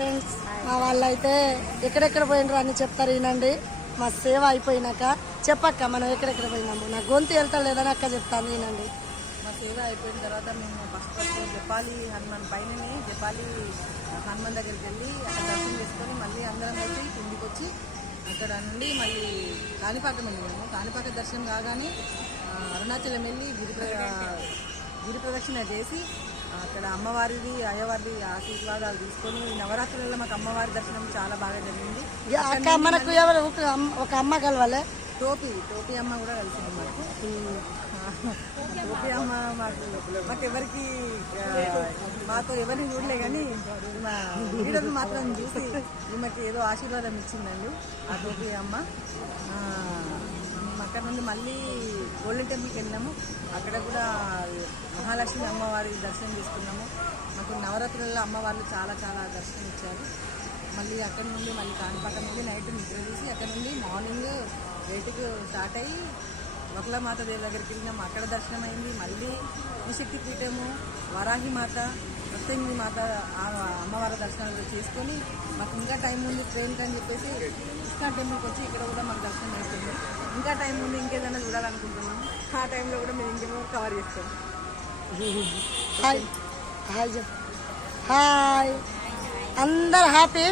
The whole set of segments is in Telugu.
ఫ్రెండ్స్, మా వాళ్ళు అయితే ఎక్కడెక్కడ పోయినరు అని చెప్తారు. వినండి. మా సేవ అయిపోయినాక చెప్పక్క మనం ఎక్కడెక్కడ పోయినాము. నా గొంతు వెళ్తా లేదని అక్క చెప్తాను. వినండి. మా సేవ అయిపోయిన తర్వాత మేము ఫస్ట్ జపాలి హనుమాన్ పైననే జపాలి హనుమాన్ దగ్గరికి వెళ్ళి అక్కడ దర్శనం చేసుకొని మళ్ళీ అందరం కలిసి కిందికి వచ్చి అక్కడ నుండి మళ్ళీ కాణిపాకం వెళ్ళాము. కాణిపాక దర్శనం కాగానే అరుణాచలం వెళ్ళి గిరి ప్రదక్షిణ చేసి అక్కడ అమ్మవారిది అయ్యవారిది ఆశీర్వాదాలు తీసుకొని నవరాత్రులలో మాకు అమ్మవారి దర్శనం చాలా బాగా జరిగింది. అక్క మనకు ఎవరు ఒక అమ్మ కలవాలే, టోపీ అమ్మ కూడా కలిసింది మాకు. టోపీ అమ్మ మాకు ఎవరికి మాతో ఎవరిని చూడలే కానీ మా వీడియోలు మాత్రం చూసి ఈమెకి ఏదో ఆశీర్వాదం ఇచ్చిందండి ఆ టోపీ అమ్మ. అక్కడ నుండి మళ్ళీ గోల్డెన్ టెంపుల్కి వెళ్ళినాము. అక్కడ కూడా మహాలక్ష్మి అమ్మవారి దర్శనం చేసుకున్నాము. మాకు నవరాత్రులలో అమ్మవార్లు చాలా చాలా దర్శనం ఇచ్చారు. మళ్ళీ అక్కడ నుండి మళ్ళీ కాణిపాకం నుండి నైట్ నిద్ర తీసి అక్కడ నుండి మార్నింగ్ 8కు స్టార్ట్ అయ్యి వకులమాత దేవి దగ్గరికి వెళ్ళినాము. అక్కడ దర్శనం అయింది. మళ్ళీ త్రిశక్తి పీఠము, వరాహి మాత, ప్రత్యంగి మాత అమ్మవారి దర్శనాలు చేసుకొని మాకు ఇంకా టైం ఉంది ట్రైన్కి అని చెప్పేసి ఇస్కాన్ టెంపుల్కి వచ్చి ఇక్కడ కూడా మాకు దర్శనం అవుతుంది. ఇంకా టైం ఉంది, ఇంకేదైనా చూడాలనుకుంటున్నాము. ఆ టైంలో కూడా మేము ఇంకేమో కవర్ చేస్తాం. హాయ్ హాయ్ చెప్పు. హాయ్ అందరు హ్యాపీ.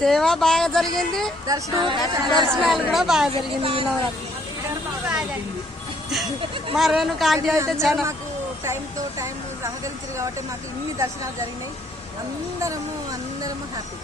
సేవ బాగా జరిగింది, దర్శనాలు కూడా బాగా జరిగింది. మా రేణుక ఆంటీ అయితే చాలా మాకు టైం సహకరించారు కాబట్టి మాకు ఇన్ని దర్శనాలు జరిగినాయి. అందరము హ్యాపీ.